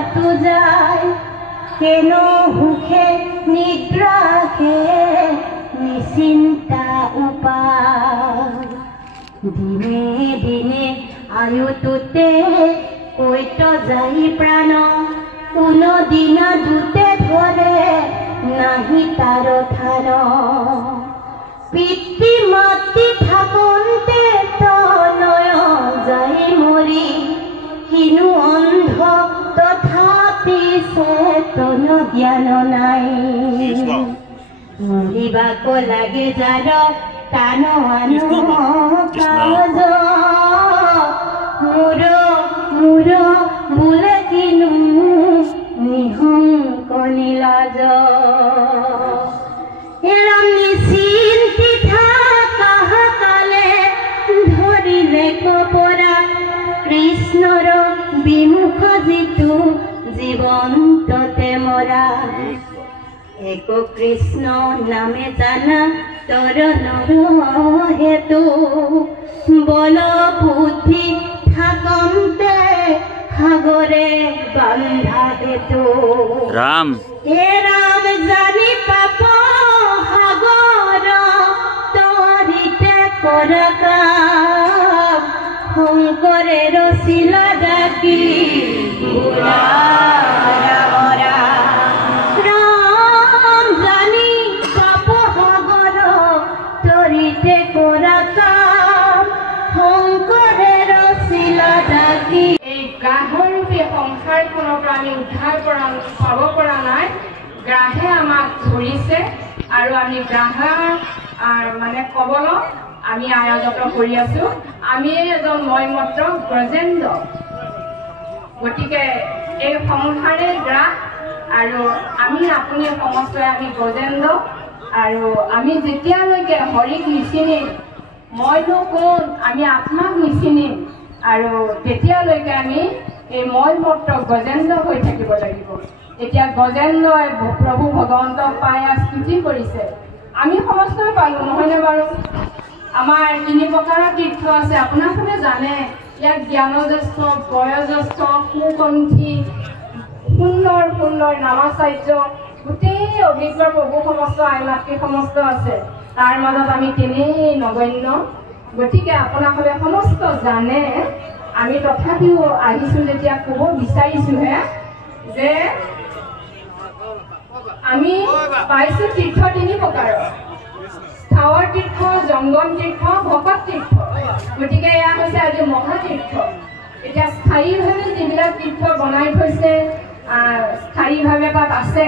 ৰাতু যায় কেন হুখে নিদ্ৰাকে নিশ্চিন্তা উপায় দিনে দিনে আয়ুটোতে কৈত যাই প্ৰাণ কোনো দিনা দুতে ধৰে নাহি তাৰ থান পিতৃ মাতৃ থাকোঁতে তনয় যাই মৰি কিনো অন্ধ তথাপি চেতন জ্ঞান নাই মৰিবাক লাগে যাৰ টান আনো কাজ মোৰ মোৰ বোলে কিনো নিহংক নীলাজ এরম নিশ্চিন্তি থাকা কালে ধরিলে কপরা কৃষ্ণর বিমুখ জিতু জীবন্ততে মরা এক কৃষ্ণ নামে জানা তর নর হেতু বল বুদ্ধি থাকন্তে সাগরে বান্ধা হেতু রাম হে রাম জানি পাপ সাগর তরিতে কৰা শংকৰেৰ শিলা ডাকি বুঢ়া ৰাম জানি পাপ সাগৰ তৰিতে কৰা শংকৰেৰ শিলা ডাকি এই গ্ৰাহৰূপী সংসাৰখনৰ পৰা আমি উদ্ধাৰ পাব পৰা নাই গ্ৰাহে আমাক ধৰিছে আৰু আমি গ্ৰাহৰ মানে কবল আমি আয়োজিত কৰি আছো আমি এজন মইমত্ৰ ব্ৰজেন্দ্ৰ গতিকে এই সংসাৰে গ্ৰাহ আৰু আমি আপুনি সমস্তই আমি ব্ৰজেন্দ্ৰ আৰু আমি যেতিয়ালৈকে হৰিক নিচিনিম মইনো কোন আমি আত্মাক নিচিনিম আৰু তেতিয়ালৈকে আমি এই মইমত্ৰ গজেন্দ্ৰ হৈ থাকিব লাগিব এতিয়া গজেন্দ্ৰই প্ৰভু ভগৱন্তক পাই স্তুতি কৰিছে আমি সমস্তই পালোঁ নহয়নে বাৰু আমাৰ তিনি প্ৰকাৰৰ তীৰ্থ আছে আপোনালোকে জানে ইয়াত জ্ঞানজ্যেষ্ঠ বয়োজ্যেষ্ঠ সুকণ্ঠী সুন্দৰ সুন্দৰ নামাচাৰ্য গোটেই অভিজ্ঞ প্ৰভু সমস্ত আইমাতৃ সমস্ত আছে তাৰ মাজত আমি তেনেই নগণ্য গতিকে আপোনালোকে সমস্ত জানে আমি তথাপিও আহিছোঁ যেতিয়া ক'ব বিচাৰিছোঁহে যে আমি পাইছোঁ তীৰ্থ তিনি প্ৰকাৰৰ স্থাৱৰ তীৰ্থ জংগম তীৰ্থ ভকত তীৰ্থ গতিকে এয়া হৈছে আজি মহাতীৰ্থ এতিয়া স্থায়ীভাৱে যিবিলাক তীৰ্থ বনাই থৈছে স্থায়ীভাৱে তাত আছে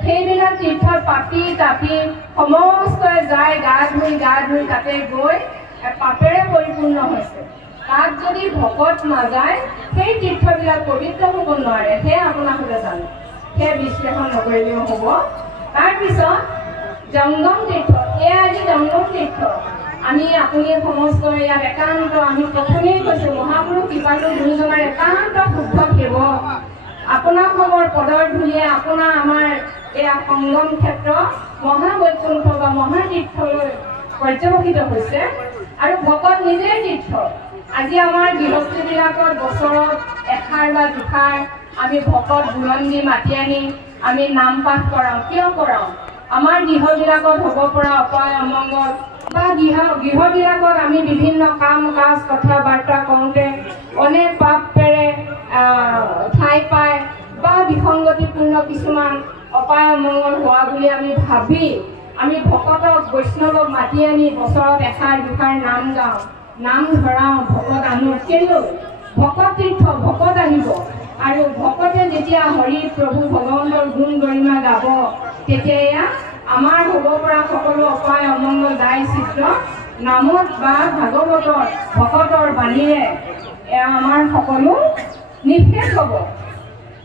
সেইবিলাক তীৰ্থত পাতি তাতি সমস্তই যায় গা ধুই তাতে গৈ পাপেৰে পৰিপূৰ্ণ হৈছে তাত যদি ভকত নাযায় সেই তীৰ্থবিলাক পবিত্ৰ হ'ব নোৱাৰে সেয়া আপোনালোকে জানে সেই বিশ্লেষণ নকৰিলেও হ'ব তাৰপিছত জংগম তীৰ্থ এয়া আজি জংগম তীৰ্থ আমি আপুনি সমস্ত ইয়াত একান্ত আমি প্ৰথমেই কৈছোঁ মহাপুৰুষ কৃপালু গুৰুজনাৰ একান্ত শুদ্ধ সেৱক আপোনালোকৰ পদৰ ধূলিয়ে আপোনাৰ আমাৰ এয়া সংগম ক্ষেত্ৰ মহাবৈকুণ্ঠ বা মহাতীৰ্থলৈ পৰ্যবেক্ষিত হৈছে আৰু ভকত নিজেই তীৰ্থ আজি আমাৰ গৃহস্থীবিলাকত বছৰত এষাৰ বা দুষাৰ আমি ভকত বুলন্দি মাতি আনি আমি নাম পাঠ কৰাওঁ কিয় কৰাওঁ আমাৰ গৃহবিলাকত হ'ব পৰা অপায় অমংগল বা গৃহবিলাকত আমি বিভিন্ন কাম কাজ কথা বাৰ্তা কৰোঁতে অনেক পাপেৰে ঠাই পায় বা বিসংগতিপূৰ্ণ কিছুমান অপায় অমংগল হোৱা বুলি আমি ভাবি আমি ভকতক বৈষ্ণৱক মাতি আনি বছৰত এষাৰ দুষাৰ নাম গাওঁ নাম ধৰাওঁ ভকত আনো কিন্তু ভকত তীৰ্থ ভকত আহিব আৰু ভকতে যেতিয়া হৰি প্ৰভু ভগৱন্তৰ গুণ গৰিমা গাব তেতিয়া আমাৰ হ'ব পৰা সকলো অপায় অমংগল দায় চিত্ৰ নামত বা ভাগৱতৰ ভকতৰ বাণীৰে আমাৰ সকলো নিঃশেষ হ'ব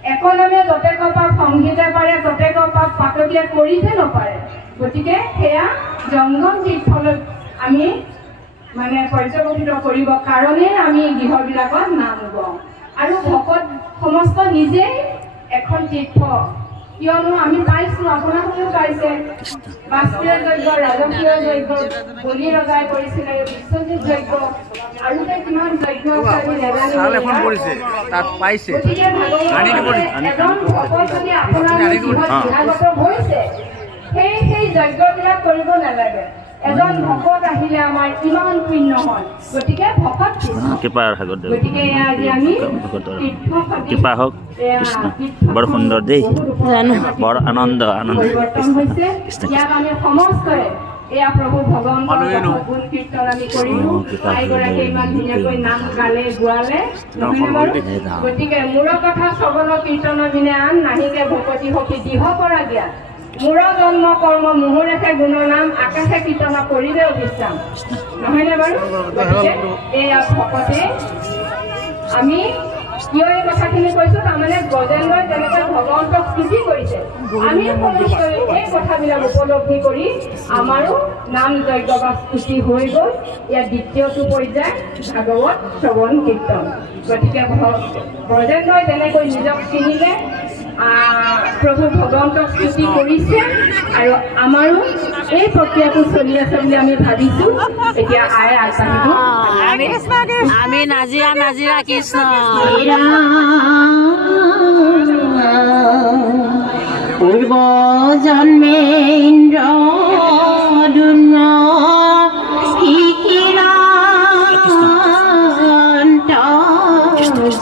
একনামে যতেক পাপ সংগীতে পাৰে ততেক পাপ পাততীয়া কৰিহে নপাৰে গতিকে সেয়া জংগম তীৰ্থলৈ আমি মানে পৰ্যবেক্ষিত কৰিব কাৰণে আমি গৃহবিলাকত নাম গাওঁ আৰু ভকত সমস্ত নিজেই এখন তীৰ্থ কিয়নো আমি পাইছোঁ, আপোনালোকেও পাইছে। বাষ্পীয় যজ্ঞ, ৰাজকীয় যজ্ঞ, বলি ৰজাই কৰিছিলে, বিশ্বজিৎ যজ্ঞ, আৰু কিমান যজ্ঞ আছে নাজানো। গতিকে এজন ভকত যদি আপোনাৰ জীৱনত বিভাগত হৈছে, সেই যজ্ঞবিলাক কৰিব নালাগে। এজন ভকত আহিলে আমাৰ কিমান পুণ্য হয়। গতিকে ভকত গতিকে আজি আমি কৃপা হওক কৃষ্ণ বৰ সুন্দৰ দেই, বৰ আনন্দ পৰিৱৰ্তন হৈছে। ইয়াত আমি সমস্তই এয়া প্ৰভু ভগৱন্তৰ গুণ কীৰ্তন আমি কৰিলোঁ। আইগৰাকীয়ে ইমান ধুনীয়াকৈ নাম গালে গোৱালে, নহয় বাৰু? গতিকে মূৰ কথা শ্ৰৱণ কীৰ্তনৰ দিনে আন নাহিকে ভকতি সখী দিহ পৰা জ্ঞান, মূৰ জন্ম কৰ্ম মুহুৰেখে গুণৰ নাম, আকাশে কীৰ্তন কৰিলে অবিশ্ৰাম, নহয়নে বাৰু? গতিকে এয়া ভকতে আমি কিয় এই কথাখিনি কৈছোঁ, তাৰমানে গজেন্দ্ৰই যেনেকৈ ভগৱন্তক স্তুতি কৰিছে, আমি সমস্তই এই কথাবিলাক উপলব্ধি কৰি আমাৰো নাম যজ্ঞ বা স্তুতি হৈ গ'ল। ইয়াৰ দ্বিতীয়টো পৰ্যায় ভাগৱত শ্ৰৱণ কীৰ্তন। গতিকে গজেন্দ্ৰই যেনেকৈ নিজক চিনিলে, প্ৰভু ভগৱন্তক স্তুতি কৰিছে, আৰু আমাৰো এই প্ৰক্ৰিয়াটো চলি আছে বুলি আমি ভাবিছোঁ। এতিয়া আই আগবাঢ়িব। আমি নাজিৰা নাজিৰা কৃষ্ণ পূৰ্ব জন্মেন্দ্ৰ দুৰ্ন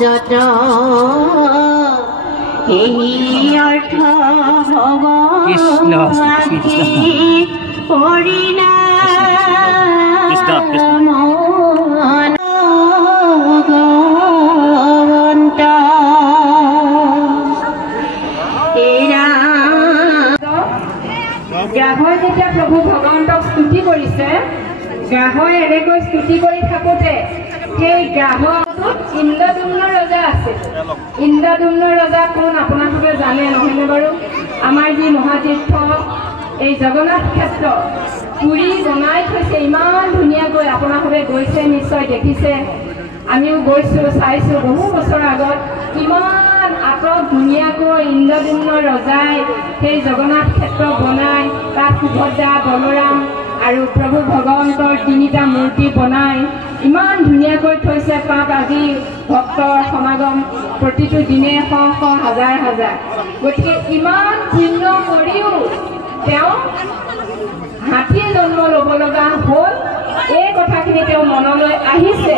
যত এই অৰ্থ হব পৰিণাম গ্ৰাহই যেতিয়া প্ৰভু ভগৱন্তক স্তুতি কৰিছে, গ্ৰাহই এনেকৈ স্তুতি কৰি থাকোঁতে সেই গ্ৰাহটোত ইন্দ্ৰদুম্ন ৰজা আছিল। ইন্দ্ৰদুম্ন ৰজা কোন আপোনালোকে জানে, নহয়নে বাৰু? আমাৰ যি মহাতীৰ্থ এই জগন্নাথ ক্ষেত্ৰ পুৰি বনাই থৈছে ইমান ধুনীয়াকৈ, আপোনালোকে গৈছে নিশ্চয়, দেখিছে। আমিও গৈছোঁ, চাইছোঁ বহু বছৰ আগত। কিমান আঁতৰত ধুনীয়াকৈ ইন্দ্ৰদুম্ন ৰজাই সেই জগন্নাথ ক্ষেত্ৰ বনাই, তাত সুভদ্ৰা, বলৰাম আৰু প্ৰভু ভগৱন্তৰ তিনিটা মূৰ্তি বনাই ইমান ধুনীয়াকৈ থৈছে। তাত আজি ভক্তৰ সমাগম প্ৰতিটো দিনে শ শ হাজাৰ হাজাৰ। গতিকে ইমান পুণ্য কৰিও তেওঁ হাতী জন্ম ল'ব লগা হ'ল। এই কথাখিনি তেওঁ মনলৈ আহিছে।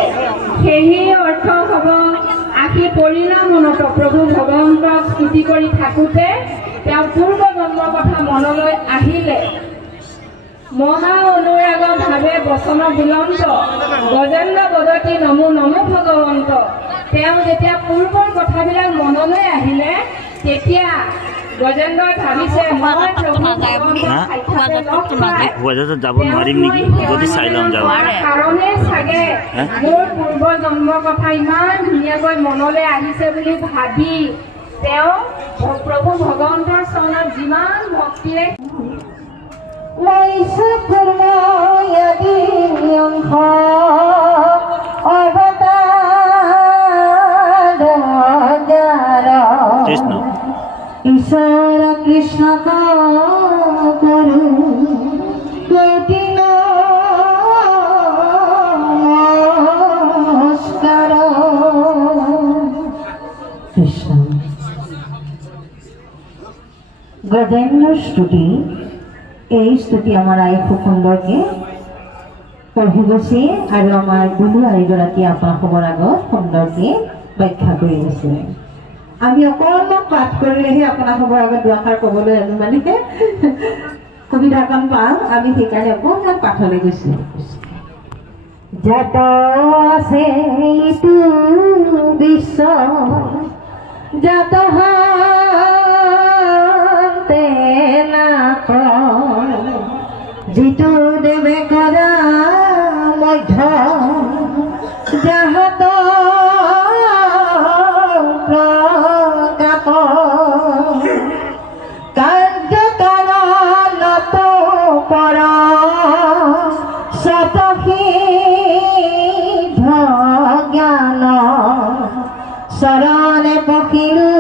সেয়েহে অৰ্থ হ'ব আশী পৰিণামনত প্ৰভু ভগৱন্তক স্তুতি কৰি থাকোঁতে তেওঁ পূৰ্ব জন্মৰ কথা মনলৈ আহিলে। মহা অনুৰাগ ভাৱে বচন বিলন্ত, গজেন্দ্ৰ বদতি নমো নমো ভগৱন্ত। তেওঁ যেতিয়া পূৰ্বৰ কথাবিলাক মনলৈ আহিলে, তেতিয়া গজেন্দ্ৰই ভাবিছে মই প্ৰভু কাৰণে চাগে মোৰ পূৰ্ব জন্মৰ কথা ইমান ধুনীয়াকৈ মনলৈ আহিছে বুলি ভাবি তেওঁ প্ৰভু ভগৱন্তৰ চৰণত যিমান ভক্তিৰে ঈশ্বৰ কৃষ্ণ কৰো কোটি নমস্কাৰ। কৃষ্ণ গজেন্দ্ৰৰ স্তুতি, এই স্তুতি আমাৰ আই খুব সুন্দৰকৈ পঢ়ি গৈছে আৰু আমাৰ গুৰু আইগৰাকী আপোনালোকৰ আগত সুন্দৰকৈ ব্যাখ্যা কৰি গৈছে। আমি অকণমান পাঠ কৰিলেহে আপোনালোকৰ আগত দুআষাৰ ক'বলৈ মানে সুবিধাকণ পাওঁ। আমি সেইকাৰণে অকণমান পাঠলৈ গৈছোঁ। যাত আছে ইটো বিশ্ব যাত যিটো দেৱে কৰা মধ্য যাহত কাৰ্যকালত পৰা স্বতঃসিদ্ধ জ্ঞান চৰণে পখিলো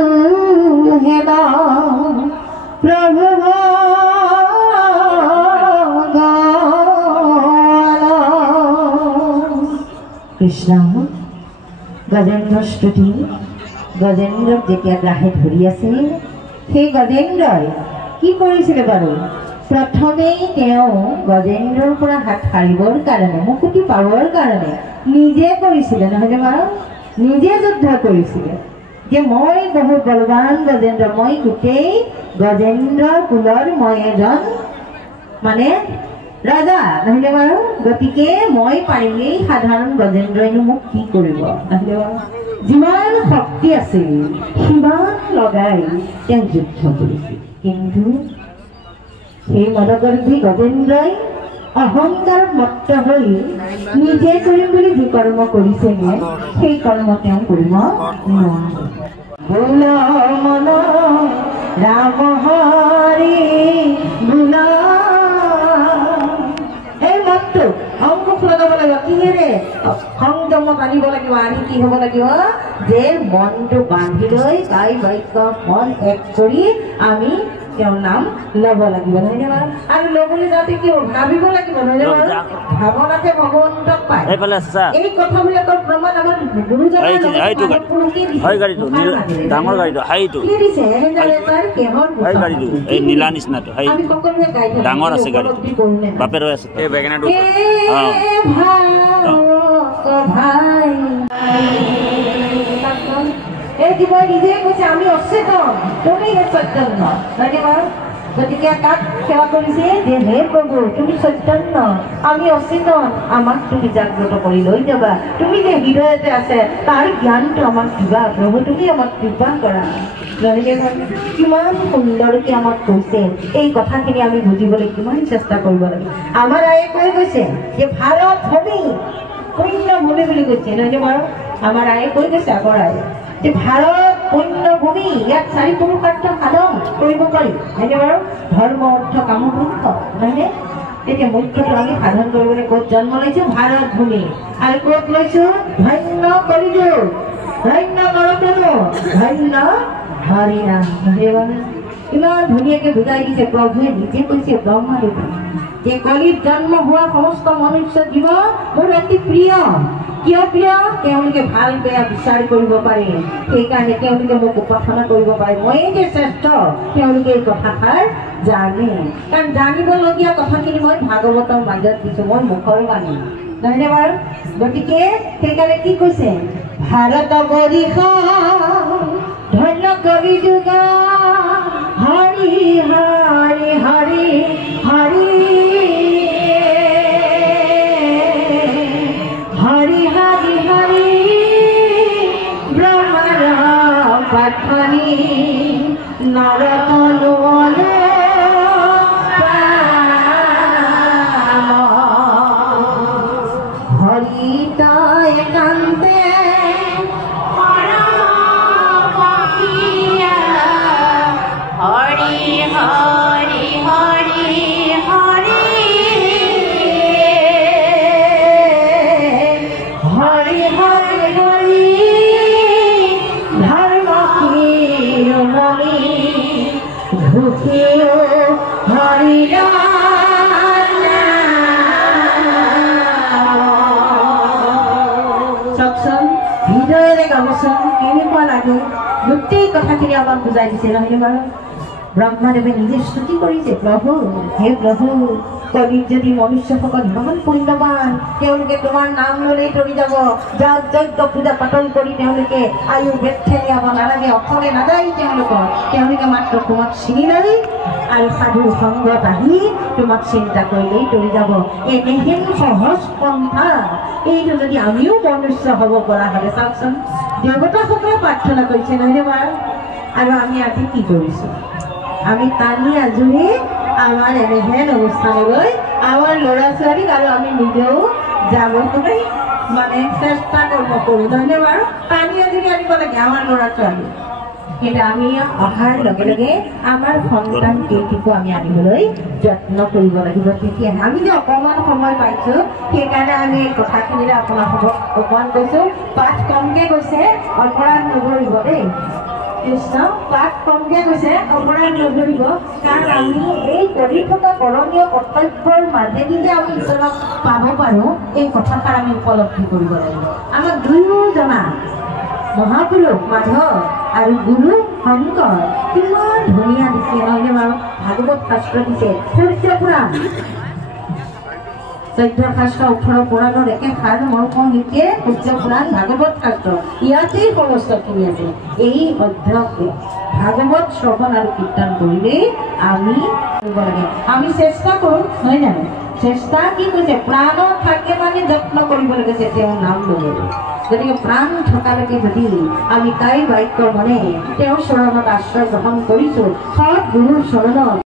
কৃষ্ণ গজেন্দ্ৰ স্তুতি গজেন্দ্ৰক যেতিয়া গ্ৰাহে ধৰি আছিল সেই গজেন্দ্ৰই কি কৰিছিলে বাৰু প্ৰথমেই তেওঁ গজেন্দ্ৰৰ পৰা হাত সাৰিবৰ কাৰণে মুকুতি পাবৰ কাৰণে নিজে কৰিছিলে নহয়নে বাৰু নিজে যুদ্ধ কৰিছিলে যে মই বহুত বলৱান গজেন্দ্ৰ মই গোটেই গজেন্দ্ৰ কুলৰ মই এজন মানে ৰাজা নহয়নে বাৰু গতিকে মই পাৰিমেই সাধাৰণ গজেন্দ্ৰইনো মোক কি কৰিব নহয়নে বাৰু যিমান শক্তি আছিল সিমান লগাই তেওঁ যুদ্ধ কৰিছিল কিন্তু সেই মদগৰ্ভী গজেন্দ্ৰই অহংকাৰত মত্ত হৈ নিজে কৰিম বুলি যি কৰ্ম কৰিছে সেই কৰ্ম তেওঁ কৰিব নোৱাৰে মন ৰাম হৰি গুণ এই মনটো অংকুশ লগাব লাগিব কিহেৰে সংযমত আনিব লাগিব আনি কি হ'ব লাগিব যে মনটো বান্ধি লৈ গাই বাক্য মন এক কৰি আমি তেওঁৰ নাম ল'ব লাগিব নহয়নে বাৰু আৰু ল'বলৈ যাওঁতে কি ভাবিব লাগিব নহয়নে বাৰু ভাৱনাতে ভগৱন্তক পায় এই কথাবিলাকৰ প্ৰমাণ আমাৰ গুৰুজনাৰ ডাঙৰ গাড়ীটো কি দিছে এহেজাৰ কেহৰ এই নীলা নিচিনাটো আমি সকলোৱে গাই থাকোঁ ডাঙৰ আছে গাড়ী বাপে ৰৈ আছে এই বেগেনাটো ভাই এই জীৱই নিজে কৈছে আমি অচেতন তুমিহে চৈতন্য হয়নে বাৰু গতিকে কাক সেৱা কৰিছে যে হে প্ৰভু তুমি চৈতন্য আমি অচেতন আমাক তুমি জাগ্ৰত কৰি লৈ যাবা তুমি যে হৃদয়তে আছে তাৰ জ্ঞানটো আমাক দিবা প্ৰভু তুমি আমাক কৃপা কৰা কিমান সুন্দৰকৈ আমাক কৈছে এই কথাখিনি আমি বুজিবলৈ কিমান চেষ্টা কৰিব লাগে আমাৰ আয়ে কৈ গৈছে যে ভাৰত ভূমি পুণ্য ভূমি বুলি কৈছে নহয়নে বাৰু আমাৰ আয়ে কৈ গৈছে আগৰ আয়ে যে ভাৰত পুণ্য ভূমি ইয়াত 4 পুৰুষাৰ্থ সাধন কৰিব পাৰি হয়নে বাৰু ধৰ্ম অৰ্থ কাম মোক্ষ নহয়নে এতিয়া মুখ্যটো আমি সাধন কৰিবলৈ ক'ত জন্ম লৈছো ভাৰত ভূমি আৰু ক'ত লৈছো ধন্য কলিযুগ ধন্য নৰতনু ধন্য হৰিনাম নহয়নে বাৰু ইমান ধুনীয়াকৈ বুজাই দিছে প্ৰভুৱে নিজে কৈছে ব্ৰহ্মদেৱ যে কলিত জন্ম হোৱা সমস্ত মনুষ্য জীৱ মোৰ অতি প্ৰিয় কিয় প্ৰিয় তেওঁলোকে ভাল বেয়া বিচাৰ কৰিব পাৰে সেইকাৰণে তেওঁলোকে মোক উপাসনা কৰিব পাৰে মই যে শ্ৰেষ্ঠ তেওঁলোকে এই কথাষাৰ জানে কাৰণ জানিবলগীয়া কথাখিনি মই ভাগৱতৰ মাজত দিছোঁ মই মুখৰ বাণী নহয়নে বাৰু গতিকে সেইকাৰণে কি কৈছে ভাৰত বৰিষ ধন্য কবি যুগ হৰি হৰি হৰি হৰি হৰি হৰি হৰি ব্ৰহ্মাৰ পাঠনি নৰতনু হৰি তই কান্তে হৰি হৰি হৰি হৰি হৰি হৰি হৰি ধৰ্ম শিৰোমণি ঘুচিও হৰি চাওকচোন হৃদয়েৰে গাবচোন কেনেকুৱা লাগে গোটেই কথাখিনি আমাক বুজাই দিছে নহয়নে বাৰু ব্ৰহ্মদেৱে নিজে স্তুতি কৰিছে প্ৰভু হে প্ৰভু কলিত যদি মনুষ্যসকল ইমান পুণ্যৱান তেওঁলোকে তোমাৰ নাম ল'লেই তৰি যাব যাগ যজ্ঞ পূজা পাতল কৰি তেওঁলোকে আয়ু বৃদ্ধি দিয়াব নালাগে অকলে নাযায় তেওঁলোকে মাত্ৰ তোমাক চিনি লৈ আৰু সাধু সংগত আহি তোমাক চিন্তা কৰিলেই তৰি যাব এনেহেন সহজ পন্থা এইটো যদি আমিও মনুষ্য হ'ব পৰা হ'লে চাওকচোন দেৱতাসকলে প্ৰাৰ্থনা কৰিছে নহয়নে বাৰু আৰু আমি আজি কি কৰিছোঁ আমি টানি আজৰি আমাৰ এনেহেন অনুষ্ঠানলৈ আমাৰ ল'ৰা ছোৱালীক আৰু আমি নিজেও যাবলৈ মানে চেষ্টা কৰোঁ নহয়নে বাৰু টানি আজৰি আনিব লাগে আমাৰ ল'ৰা ছোৱালী কিন্তু আমি অহাৰ লগে লগে আমাৰ সন্তান কেইটিকো আমি আনিবলৈ যত্ন কৰিব লাগিব তেতিয়াহে আমি যে অকণমান সময় পাইছোঁ সেইকাৰণে আমি এই কথাখিনিৰে আপোনালোকক অকণমান কৈছোঁ পাঠ কমকৈ গৈছে অপৰাধ নকৰিব দেই কৃষ্ণ পাঠ কমকৈ গৈছে অপৰাধ নধৰিব কাৰণ আমি এই কৰি থকা কৰণীয় কৰ্তব্যৰ মাজেদি যে আমি ঈশ্বৰক পাব পাৰোঁ এই কথাষাৰ আমি উপলব্ধি কৰিব লাগিব আমাক দুয়োজনা মহাপুৰুষ মাধৱ আৰু গুৰু শংকৰ কিমান ধুনীয়া দিছে নহয়নে বাৰু ভাগৱত শাস্ত্ৰ দিছে সূৰ্য পুৰাণ 14 শাস্ত্ৰ 18 পুৰাণৰ একেষাৰ মই কওঁ এতিয়া সূৰ্য পুৰাণ ভাগৱত শাস্ত্ৰ ইয়াতেই সমস্তখিনি আছে এই অধ্যয়নকে ভাগৱত শ্ৰৱণ আৰু কীৰ্তন কৰিলেই আমি কৰিব লাগে আমি চেষ্টা কৰোঁ নহয় জানো চেষ্টা কি কৈছে প্ৰাণত থাকে মানে যত্ন কৰিব লাগে তেওঁৰ নাম ল'বলৈ গতিকে প্ৰাণ থকালৈকে যদি আমি তাইৰ বাক্য মনে তেওঁৰ চৰণত আশ্ৰয় গ্ৰহণ কৰিছোঁ সৎ গুৰুৰ চৰণত